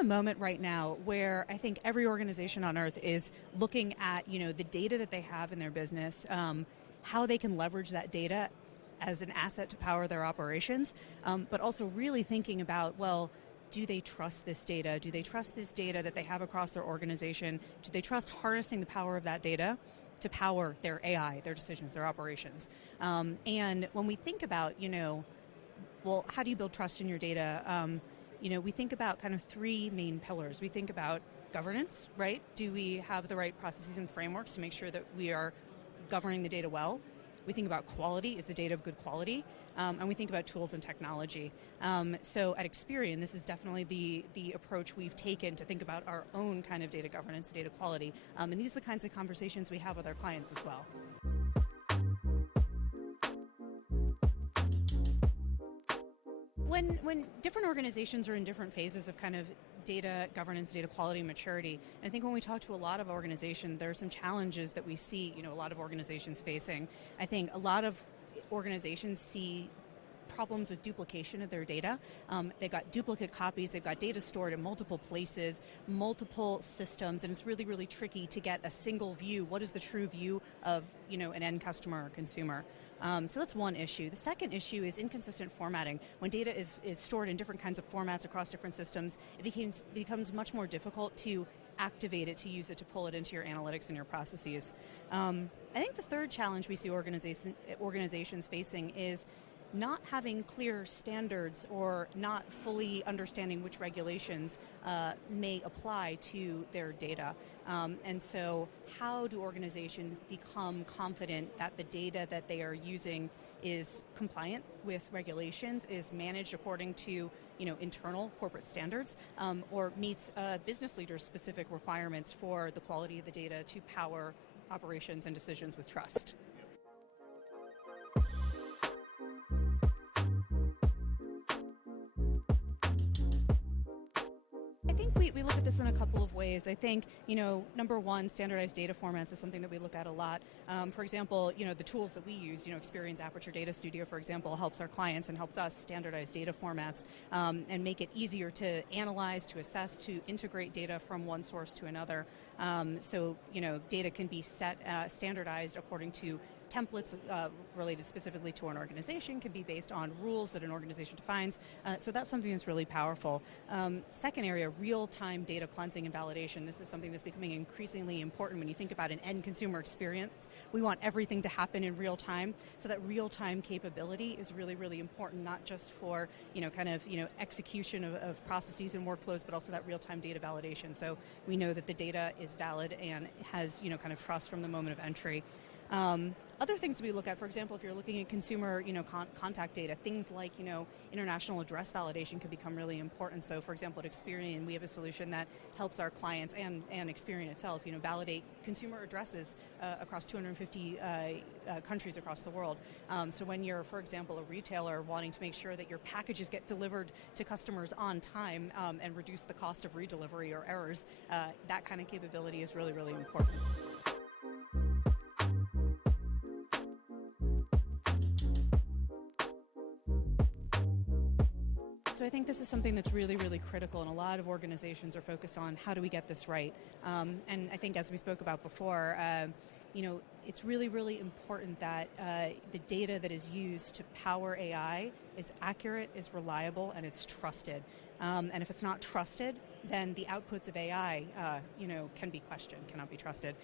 a moment right now where I think every organization on earth is looking at, the data that they have in their business, how they can leverage that data as an asset to power their operations, but also really thinking about, well, do they trust this data? Do they trust this data that they have across their organization? Do they trust harnessing the power of that data to power their AI, their decisions, their operations? And when we think about, well, how do you build trust in your data? We think about kind of three main pillars. We think about governance, right? Do we have the right processes and frameworks to make sure that we are governing the data well? We think about quality. Is the data of good quality? And we think about tools and technology. So at Experian, this is definitely the approach we've taken to think about our own kind of data governance, data quality. And these are the kinds of conversations we have with our clients as well. When different organizations are in different phases of kind of data governance, data quality, maturity, and I think when we talk to a lot of organizations, there are some challenges that we see, a lot of organizations facing. I think a lot of organizations see problems with duplication of their data. They've got duplicate copies, they've got data stored in multiple places, multiple systems, and it's really, really tricky to get a single view. What is the true view of, an end customer or consumer? So that's one issue. The second issue is inconsistent formatting. When data is stored in different kinds of formats across different systems, it becomes much more difficult to activate it, to use it, to pull it into your analytics and your processes. I think the third challenge we see organizations facing is not having clear standards or not fully understanding which regulations may apply to their data. And so how do organizations become confident that the data that they are using is compliant with regulations, is managed according to internal corporate standards, or meets business leaders' specific requirements for the quality of the data to power operations and decisions with trust? I think we look at this in a couple of ways. I think, number one, standardized data formats is something that we look at a lot. For example, the tools that we use, Experian's Aperture Data Studio, for example, helps our clients and helps us standardize data formats and make it easier to analyze, to assess, to integrate data from one source to another. So, data can be standardized according to templates related specifically to an organization, can be based on rules that an organization defines. So that's something that's really powerful. Second area, real-time data cleansing and validation. This is something that's becoming increasingly important when you think about an end consumer experience. We want everything to happen in real time. So that real-time capability is really, really important, not just for, execution of processes and workflows, but also that real-time data validation. So we know that the data is valid and has, kind of trust from the moment of entry. Other things we look at, for example, if you're looking at consumer, contact data, things like, international address validation can become really important. So, for example, at Experian, we have a solution that helps our clients and Experian itself, validate consumer addresses across 250 countries across the world. So when you're, for example, a retailer wanting to make sure that your packages get delivered to customers on time and reduce the cost of redelivery or errors, that kind of capability is really, really important. So I think this is something that's really, really critical, and a lot of organizations are focused on how do we get this right. And I think, as we spoke about before, it's really, really important that the data that is used to power AI is accurate, is reliable, and it's trusted. And if it's not trusted, then the outputs of AI, can be questioned, cannot be trusted.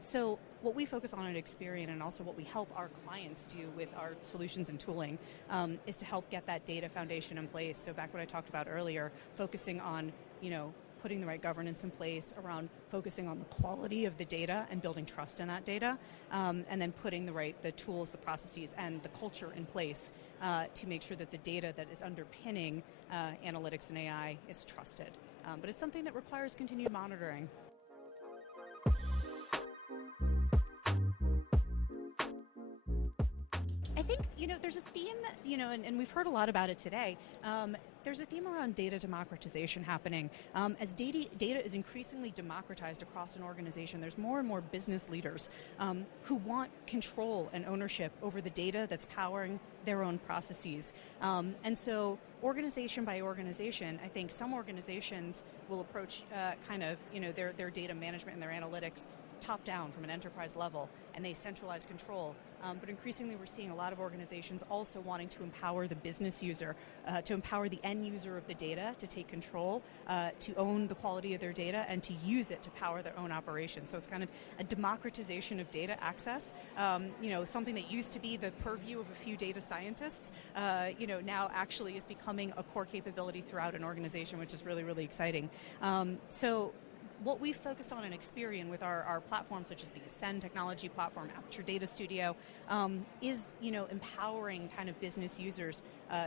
So what we focus on at Experian, and also what we help our clients do with our solutions and tooling, is to help get that data foundation in place. So back what I talked about earlier, focusing on, putting the right governance in place, around focusing on the quality of the data and building trust in that data, and then putting the tools, the processes, and the culture in place to make sure that the data that is underpinning analytics and AI is trusted. But it's something that requires continued monitoring. I think, there's a theme that, and we've heard a lot about it today. There's a theme around data democratization happening. As data is increasingly democratized across an organization, there's more and more business leaders who want control and ownership over the data that's powering their own processes. And so organization by organization, I think some organizations will approach their data management and their analytics top down from an enterprise level, and they centralize control. But increasingly we're seeing a lot of organizations also wanting to empower the business user, to empower the end user of the data to take control, to own the quality of their data, and to use it to power their own operations. So it's kind of a democratization of data access. Something that used to be the purview of a few data scientists, now actually is becoming a core capability throughout an organization, which is really, really exciting. So what we've focused on in Experian with our platforms such as the Ascend technology platform, Aperture Data Studio, is empowering kind of business users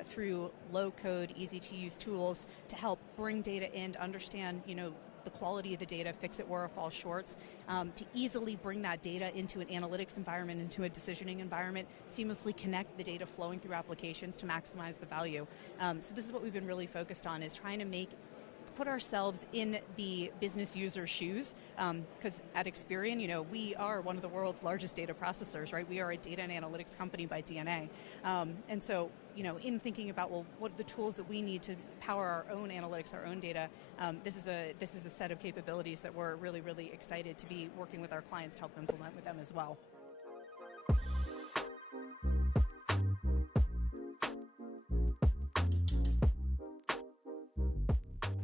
through low-code, easy-to-use tools to help bring data in, to understand the quality of the data, fix it where it falls short, to easily bring that data into an analytics environment, into a decisioning environment, seamlessly connect the data flowing through applications to maximize the value. So this is what we've been really focused on, is trying to put ourselves in the business user's shoes, because at Experian, we are one of the world's largest data processors, right? We are a data and analytics company by DNA. And so, in thinking about, well, what are the tools that we need to power our own analytics, our own data, this is a set of capabilities that we're really, really excited to be working with our clients to help implement with them as well.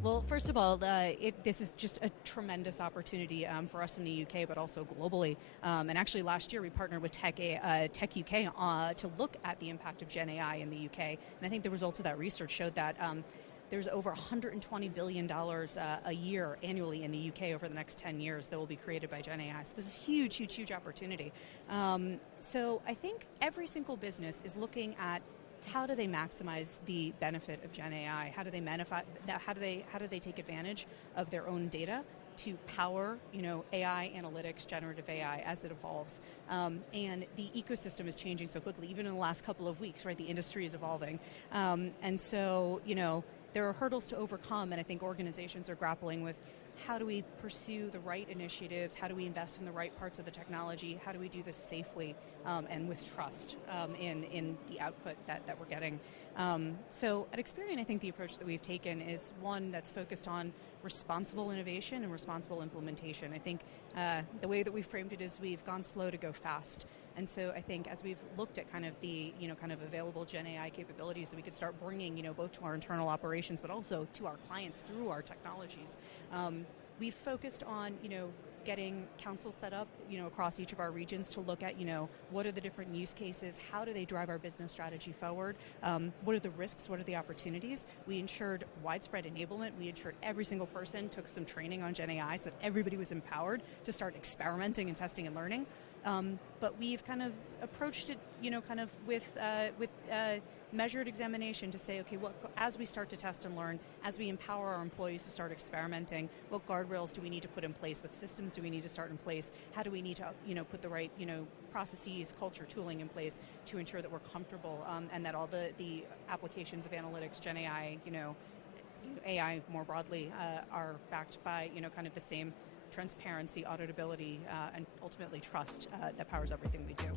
Well, first of all, this is just a tremendous opportunity for us in the UK, but also globally. And actually, last year we partnered with Tech UK to look at the impact of Gen AI in the UK. And I think the results of that research showed that there's over $120 billion a year annually in the UK over the next 10 years that will be created by Gen AI. So this is huge, huge, huge opportunity. So I think every single business is looking at how do they maximize the benefit of Gen AI? How do they take advantage of their own data to power, AI analytics, generative AI as it evolves? And the ecosystem is changing so quickly, even in the last couple of weeks, right? The industry is evolving. And so, there are hurdles to overcome, and I think organizations are grappling with how do we pursue the right initiatives, how do we invest in the right parts of the technology, how do we do this safely and with trust in the output that we're getting. So at Experian, I think the approach that we've taken is one that's focused on responsible innovation and responsible implementation. I think the way that we've framed it is we've gone slow to go fast. And so I think as we've looked at kind of the, kind of available Gen AI capabilities that we could start bringing, both to our internal operations, but also to our clients through our technologies, we've focused on, getting council set up, across each of our regions to look at, what are the different use cases, how do they drive our business strategy forward, what are the risks, what are the opportunities. We ensured widespread enablement. We ensured every single person took some training on Gen AI so that everybody was empowered to start experimenting and testing and learning. But we've kind of approached it, with measured examination to say, okay, as we start to test and learn, as we empower our employees to start experimenting, what guardrails do we need to put in place? What systems do we need to start in place? How do we need to, put the right, processes, culture, tooling in place to ensure that we're comfortable and that all the applications of analytics, Gen AI, AI more broadly, are backed by, kind of the same transparency, auditability, and ultimately trust that powers everything we do.